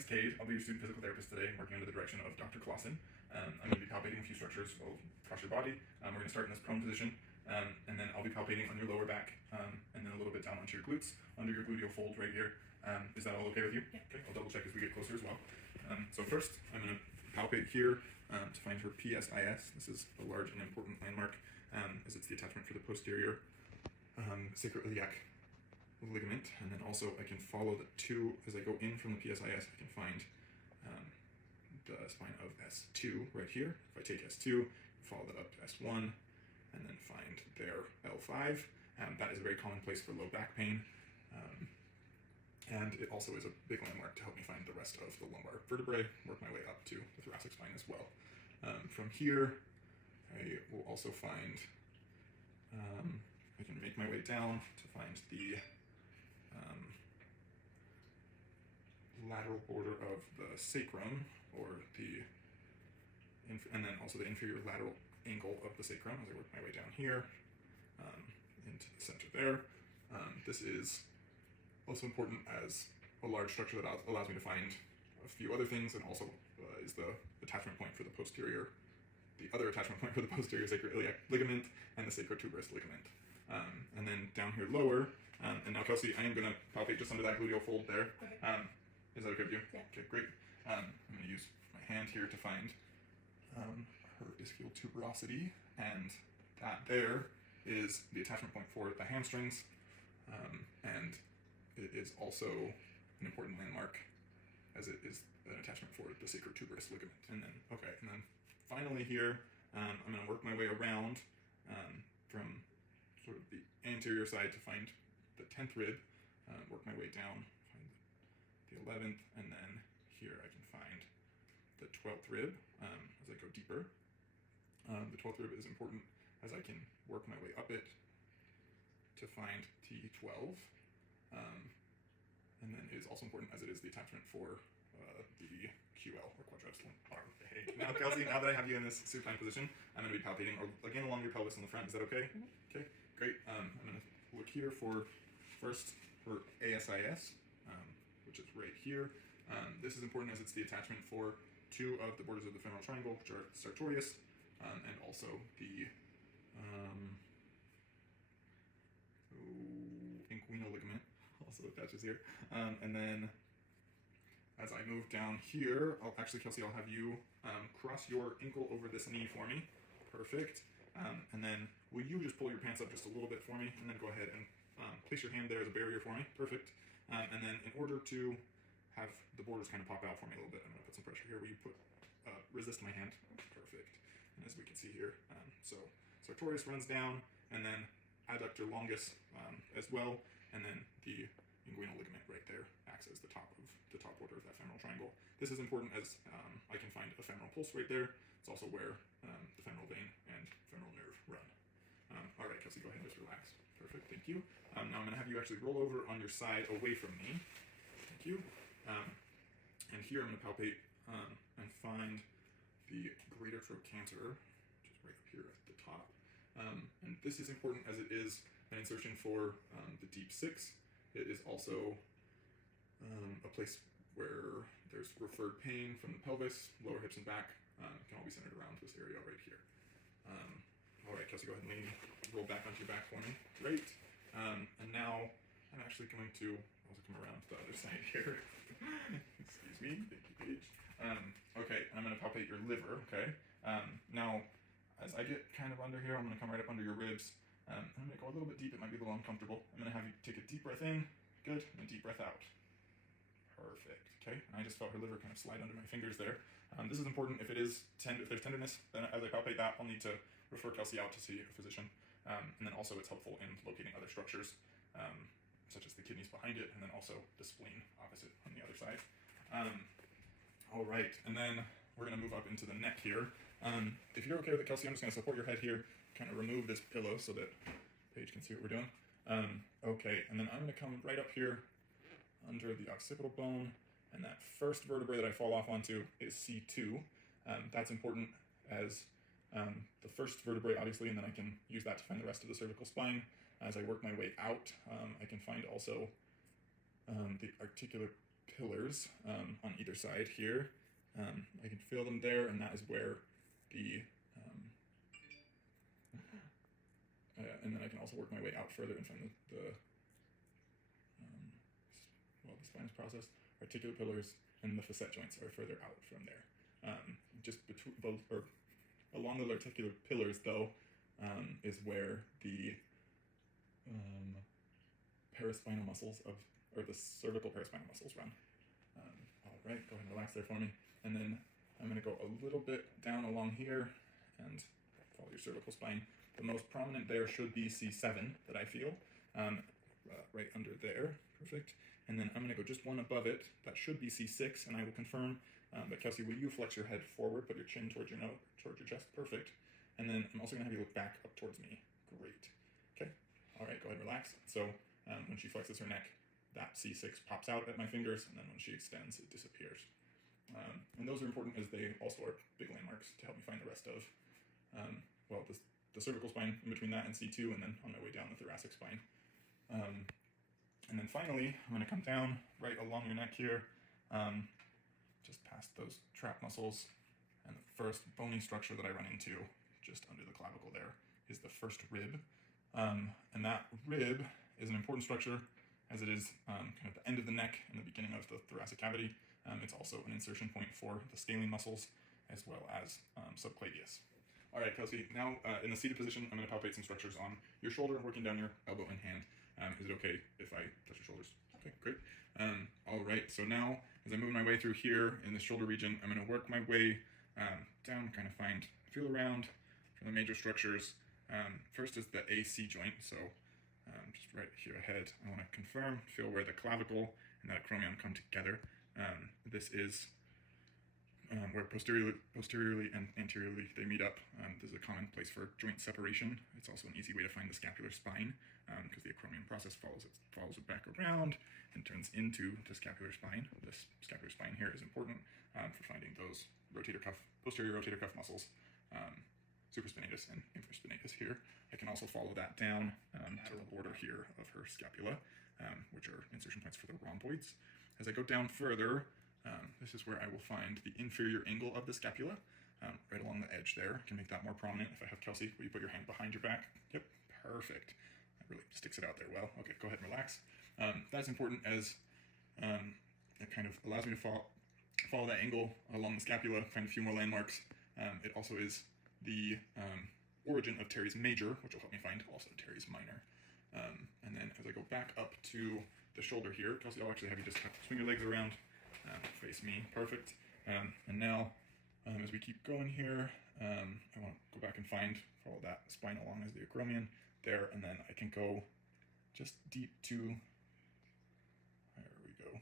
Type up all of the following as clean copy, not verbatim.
name's Cade. I'll be your student physical therapist today, working under the direction of Dr. Clawson. I'm going to be palpating a few structures across your body. We're going to start in this prone position, and then I'll be palpating on your lower back, and then a little bit down onto your glutes, under your gluteal fold right here. Is that all okay with you? Yeah. Okay, I'll double check as we get closer as well. So first, I'm going to palpate here to find her PSIS. This is a large and important landmark, as it's the attachment for the posterior sacroiliac ligament, and then also I can follow the two as I go in from the PSIS. I can find the spine of S2 right here. If I take S2, follow that up to S1, and then find their L5. That is a very common place for low back pain, and it also is a big landmark to help me find the rest of the lumbar vertebrae, work my way up to the thoracic spine as well. From here, I will also find, I can make my way down to find the lateral border of the sacrum, or and then also the inferior lateral angle of the sacrum as I work my way down here into the center there. This is also important as a large structure that allows me to find a few other things, and also is the attachment point for the other attachment point for the posterior sacroiliac ligament and the sacrotuberous ligament. And then down here lower, and now Kelsey, I am going to palpate just under that gluteal fold there. Okay. Is that okay with you? Yeah. Okay, great. I'm going to use my hand here to find her ischial tuberosity, and that there is the attachment point for the hamstrings, and it is also an important landmark as it is an attachment for the sacrotuberous ligament. And then finally here, I'm going to work my way around from sort of the anterior side to find the 10th rib, work my way down, find the 11th, and then here I can find the 12th rib as I go deeper. The 12th rib is important as I can work my way up it to find T12, and then it is also important as it is the attachment for the QL, or quadratus lumbar. Hey, now Kelsey, now that I have you in this supine position, I'm going to be palpating again along your pelvis in the front. Is that okay? Mm-hmm. Okay, great. I'm going to look here for first for ASIS, which is right here. This is important as it's the attachment for two of the borders of the femoral triangle, which are sartorius, and also the inguinal ligament also attaches here. And then as I move down here, Kelsey, I'll have you cross your ankle over this knee for me. Perfect. And then will you just pull your pants up just a little bit for me, and then go ahead and place your hand there as a barrier for me. Perfect. And then in order to have the borders kind of pop out for me a little bit, I'm going to put some pressure here. Will you resist my hand? Perfect. And as we can see here, so sartorius runs down, and then adductor longus as well, and then the inguinal ligament right there acts as the top border of that femoral triangle. This is important as I can find a femoral pulse right there. It's also where the femoral vein and femoral nerve run. All right, Kelsey, go ahead and just relax. Perfect, thank you. Now I'm going to have you actually roll over on your side away from me. Thank you. And here I'm going to palpate and find the greater trochanter, which is right up here at the top. And this is important as it is an insertion for the deep six. It is also a place where there's referred pain from the pelvis, lower hips and back. Can all be centered around this area right here. All right, Kelsey, go ahead and roll back onto your back for me. Great. And now I'm actually going to also come around to the other side here. Excuse me. Thank you, Paige. Okay, I'm going to palpate your liver, okay? Now, as I get kind of under here, I'm going to come right up under your ribs. I'm going to go a little bit deep. It might be a little uncomfortable. I'm going to have you take a deep breath in. Good. And a deep breath out. Perfect. Okay. And I just felt her liver kind of slide under my fingers there. This is important. If there's tenderness, then as I palpate that, I'll need to refer Kelsey out to see a physician. And then also it's helpful in locating other structures, such as the kidneys behind it, and then also the spleen opposite on the other side. All right. And then we're going to move up into the neck here. If you're okay with it, Kelsey, I'm just going to support your head here, kind of remove this pillow so that Paige can see what we're doing. Okay, and then I'm going to come right up here under the occipital bone, and that first vertebrae that I fall off onto is C2. That's important as the first vertebrae, obviously, and then I can use that to find the rest of the cervical spine. As I work my way out, I can find also the articular pillars on either side here. I can feel them there, and that is where the and then I can also work my way out further and find the spinous process. Articular pillars and the facet joints are further out from there. Just between or along the articular pillars, though, is where the paraspinal muscles or the cervical paraspinal muscles run. All right, go ahead and relax there for me. And then I'm going to go a little bit down along here and follow your cervical spine. The most prominent there should be C7 that I feel, right under there. Perfect. And then I'm going to go just one above it. That should be C6, and I will confirm. But Kelsey, will you flex your head forward, put your chin towards your nose, towards your chest? Perfect. And then I'm also going to have you look back up towards me. Great. Okay. All right, go ahead and relax. So when she flexes her neck, that C6 pops out at my fingers, and then when she extends, it disappears. And those are important as they also are big landmarks to help me find the rest of, the cervical spine in between that and C2, and then on my way down the thoracic spine. And then finally, I'm going to come down right along your neck here, just past those trap muscles, and the first bony structure that I run into just under the clavicle there is the first rib. And that rib is an important structure as it is kind of the end of the neck and the beginning of the thoracic cavity. It's also an insertion point for the scalene muscles as well as subclavius. All right, Kelsey, now in the seated position, I'm going to palpate some structures on your shoulder, working down your elbow and hand. Is it okay if I touch your shoulders? Okay, great. All right, so now as I move my way through here in the shoulder region, I'm going to work my way down, kind of feel around for the major structures. First is the AC joint, so just right here ahead, I want to confirm, feel where the clavicle and that acromion come together. This is where posteriorly and anteriorly they meet up. This is a common place for joint separation. It's also an easy way to find the scapular spine because the acromion process follows it back around and turns into the scapular spine. This scapular spine here is important for finding those posterior rotator cuff muscles, supraspinatus and infraspinatus here. I can also follow that down to the border here of her scapula, which are insertion points for the rhomboids. As I go down further, this is where I will find the inferior angle of the scapula, right along the edge there. I can make that more prominent. If I have Kelsey, will you put your hand behind your back? Yep, perfect. That really sticks it out there well. Okay, go ahead and relax. That's important as it kind of allows me to follow that angle along the scapula, find a few more landmarks. It also is the origin of teres major, which will help me find also teres minor. And then as I go back up to the shoulder here, Kelsey, I'll actually have you just swing your legs around, face me, perfect. And now, as we keep going here, I want to go back and follow that spine along as the acromion there, and then I can go just deep to, there we go,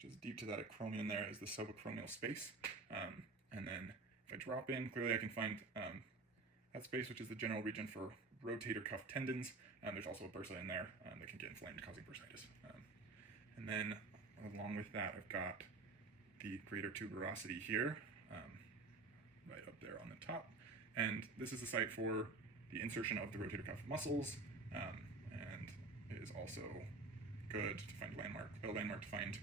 just deep to that acromion there is the subacromial space. And then if I drop in, clearly I can find that space, which is the general region for rotator cuff tendons. There's also a bursa in there that can get inflamed, causing bursitis. And then along with that, I've got the greater tuberosity here, right up there on the top. And this is the site for the insertion of the rotator cuff muscles, and it is also good to find a landmark to find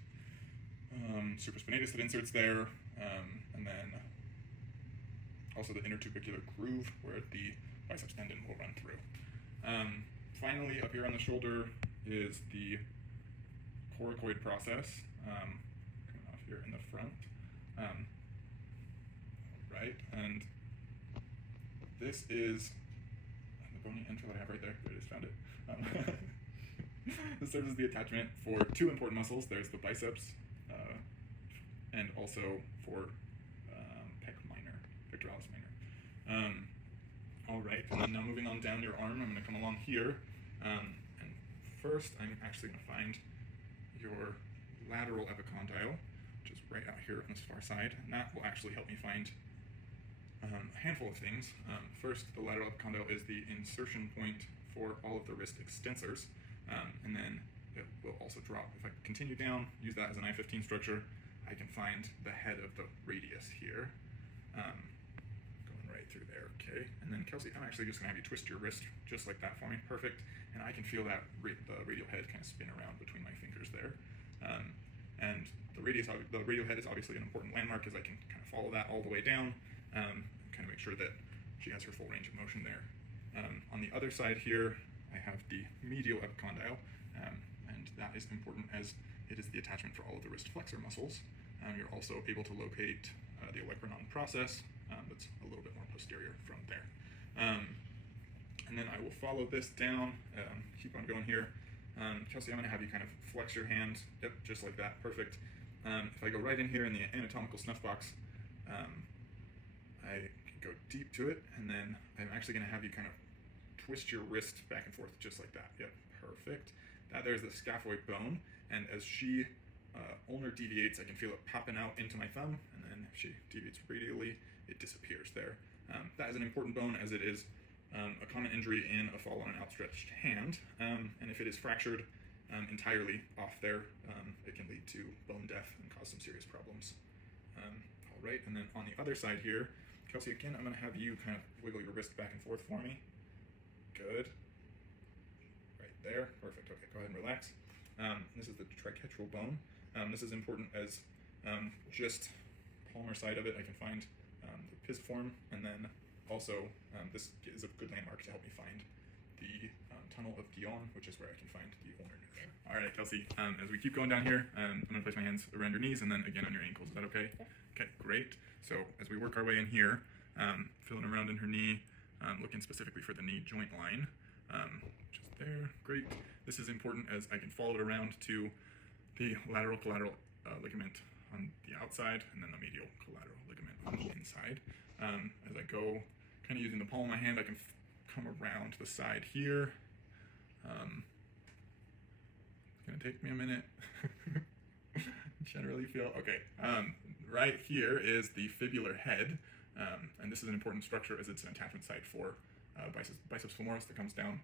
supraspinatus that inserts there, and then also the intertubercular groove where the biceps tendon will run through. Finally, up here on the shoulder is the coracoid process, coming off here in the front. Right, and this is the bony enter that I have right there. There it is, found it. This serves as the attachment for two important muscles. There's the biceps, and also for pectoralis minor. All right, and then now moving on down your arm, I'm going to come along here, and first I'm actually going to find your lateral epicondyle, which is right out here on this far side, and that will actually help me find a handful of things. First, the lateral epicondyle is the insertion point for all of the wrist extensors, and then it will also drop. If I continue down, use that as an I-15 structure, I can find the head of the radius here, going right through there, okay? And then Kelsey, I'm actually just gonna have you twist your wrist just like that for me, perfect. And I can feel that the radial head kind of spin around between my fingers there. And the radial head is obviously an important landmark, as I can kind of follow that all the way down, and kind of make sure that she has her full range of motion there. On the other side here, I have the medial epicondyle, and that is important as it is the attachment for all of the wrist flexor muscles. You're also able to locate the olecranon process, that's a little bit more posterior from there. And then I will follow this down, keep on going here. Kelsey, I'm going to have you kind of flex your hand, yep, just like that, perfect. If I go right in here in the anatomical snuff box, I can go deep to it, and then I'm actually going to have you kind of twist your wrist back and forth just like that. Yep, perfect. There's the scaphoid bone, and as she ulnar deviates, I can feel it popping out into my thumb, and then if she deviates radially, it disappears there. That is an important bone, as it is a common injury in a fall on an outstretched hand, and if it is fractured entirely off there, it can lead to bone death and cause some serious problems. All right, and then on the other side here, Kelsey, again, I'm going to have you kind of wiggle your wrist back and forth for me. Good. Right there, perfect. Okay, go ahead and relax. This is the triquetral bone. This is important as just palmar side of it, I can find the pisiform, and then also this is a good landmark to help me find the tunnel of Guillain, which is where I can find the ulnar nerve. All right, Kelsey, as we keep going down here, I'm going to place my hands around your knees and then again on your ankles. Is that okay? Yeah. Okay, great. So as we work our way in here, feeling around in her knee, looking specifically for the knee joint line, just there, great. This is important as I can follow it around to the lateral collateral ligament on the outside, and then the medial collateral ligament on the inside. As I go, kind of using the palm of my hand, I can come around the side here. It's gonna take me a minute. Generally feel, okay. Right here is the fibular head, and this is an important structure as it's an attachment site for biceps femoris that comes down,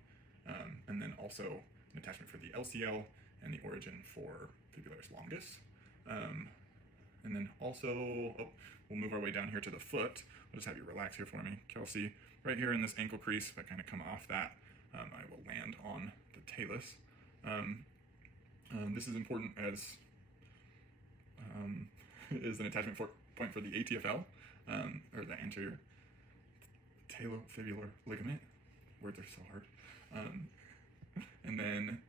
and then also an attachment for the LCL and the origin for fibularis longus. And then also, we'll move our way down here to the foot. I'll just have you relax here for me, Kelsey. Right here in this ankle crease, if I kind of come off that, I will land on the talus. This is important as is an attachment point for the ATFL, or the anterior talofibular ligament. Words are so hard. And then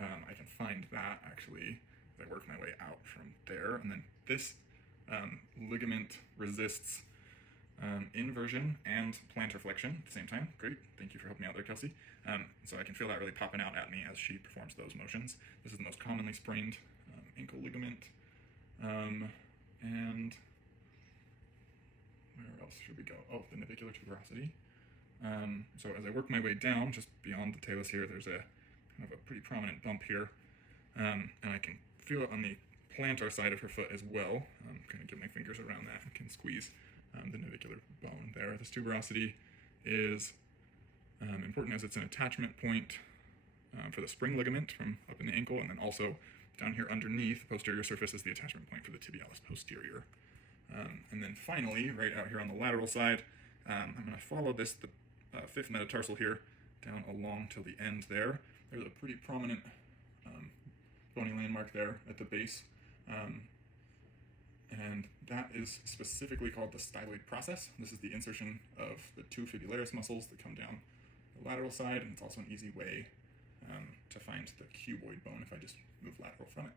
I can find that actually as I work my way out from there. And then this ligament resists inversion and plantar flexion at the same time. Great, thank you for helping me out there, Kelsey. So I can feel that really popping out at me as she performs those motions. This is the most commonly sprained ankle ligament. And where else should we go? Oh, the navicular tuberosity. So as I work my way down, just beyond the talus here, there's a kind of a pretty prominent bump here. And I can feel it on the plantar side of her foot as well. I'm going to get my fingers around that and can squeeze the navicular bone there. This tuberosity is important as it's an attachment point for the spring ligament from up in the ankle, and then also down here underneath the posterior surface is the attachment point for the tibialis posterior. And then finally, right out here on the lateral side, I'm going to follow this, the fifth metatarsal here, down along till the end there. There's a pretty prominent bony landmark there at the base. And that is specifically called the styloid process. This is the insertion of the two fibularis muscles that come down the lateral side, and it's also an easy way to find the cuboid bone if I just move lateral from it.